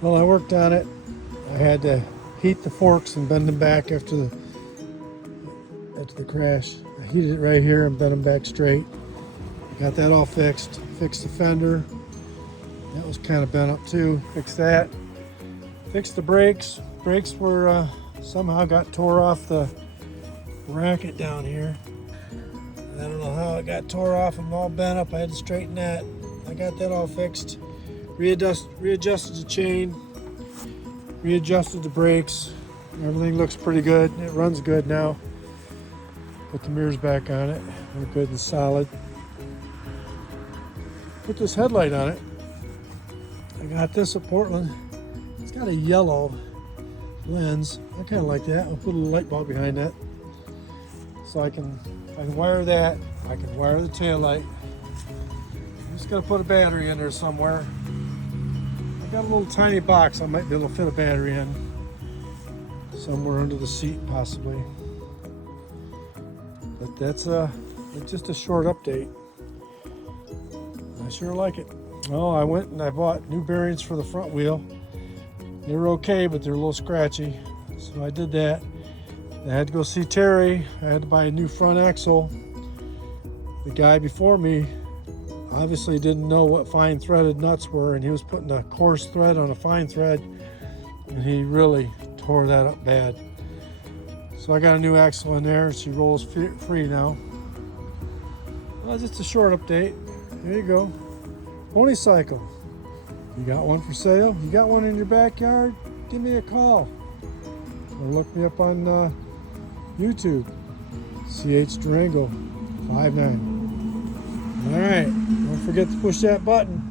Well, I worked on it. I had to heat the forks and bend them back after the crash. I heated it right here and bent them back straight. Got that all fixed. Fixed the fender. That was kind of bent up too. Fixed that. Fixed the brakes. Brakes were somehow got tore off the bracket down here. I don't know how it got tore off and all bent up. I had to straighten that. I got that all fixed. Readjusted the chain. Readjusted the brakes. Everything looks pretty good. It runs good now. Put the mirrors back on it. They're good and solid. Put this headlight on it. I got this at Portland. It's got a yellow lens. I kind of like that. I'll put a light bulb behind that. So I can wire that. I can wire the taillight. I'm just gonna put a battery in there somewhere. I got a little tiny box I might be able to fit a battery in. Somewhere under the seat possibly. But that's just a short update. I sure like it. Oh, I went and I bought new bearings for the front wheel. They were okay, but they're a little scratchy. So I did that. I had to go see Terry. I had to buy a new front axle. The guy before me obviously didn't know what fine threaded nuts were, and he was putting a coarse thread on a fine thread, and he really tore that up bad. So I got a new axle in there, and she rolls free now. Well, just a short update. There you go. Ponycycle. You got one for sale? You got one in your backyard? Give me a call. Or look me up on YouTube. CH Durango 59. All right, don't forget to push that button.